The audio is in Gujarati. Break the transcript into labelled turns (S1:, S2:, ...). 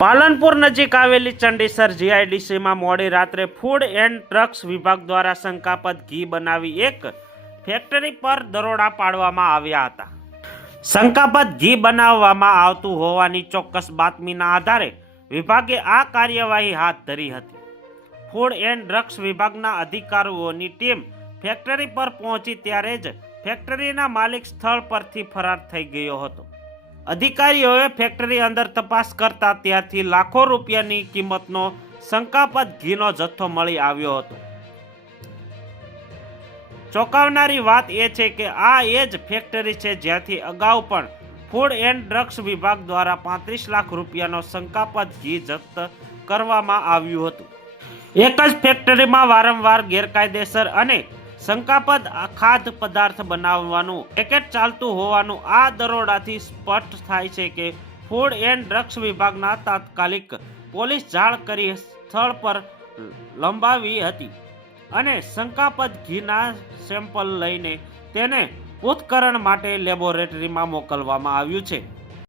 S1: પાલનપુર નજીક આવેલી ચંડીસર જીઆઈડીસીમાં મોડી રાત્રે ફૂડ એન્ડ ડ્રગ્સ વિભાગ દ્વારા શંકાપદ ઘી બનાવી એક ફેક્ટરી પર દરોડા પાડવામાં આવ્યા હતા. શંકાપદ ઘી બનાવવામાં આવતું હોવાની ચોક્કસ બાતમીના આધારે વિભાગે આ કાર્યવાહી હાથ ધરી હતી. ફૂડ એન્ડ ડ્રગ્સ વિભાગના અધિકારીઓની ટીમ ફેક્ટરી પર પહોંચી ત્યારે જ ફેક્ટરીના માલિક સ્થળ પરથી ફરાર થઈ ગયો હતો. અધિકારીઓએ ફેક્ટરી અંદર તપાસ કરતા ત્યાંથી લાખો રૂપિયાની કિંમતનો શંકાપદ ઘીનો જથ્થો મળી આવ્યો હતો. ચોંકાવનારી વાત એ છે કે આ એ જ ફેક્ટરી છે જ્યાંથી અગાઉ પણ ફૂડ એન્ડ ડ્રગ્સ વિભાગ દ્વારા પાંત્રીસ લાખ રૂપિયાનો શંકાપદ ઘી જપ્ત કરવામાં આવ્યું હતું. એક જ ફેક્ટરીમાં વારંવાર ગેરકાયદેસર અને શંકાસ્પદ ખાદ્ય પદાર્થ બનાવવાનું એકેટ ચાલતું હોવાનું આ દરોડાથી સ્પષ્ટ થાય છે કે ફૂડ એન્ડ ડ્રગ્સ વિભાગના તાત્કાલિક પોલીસ જાણ કરી સ્થળ પર લંબાવી હતી અને શંકાપદ ઘીના સેમ્પલ લઈને તેને ઉત્કરણ માટે લેબોરેટરીમાં મોકલવામાં આવ્યું છે.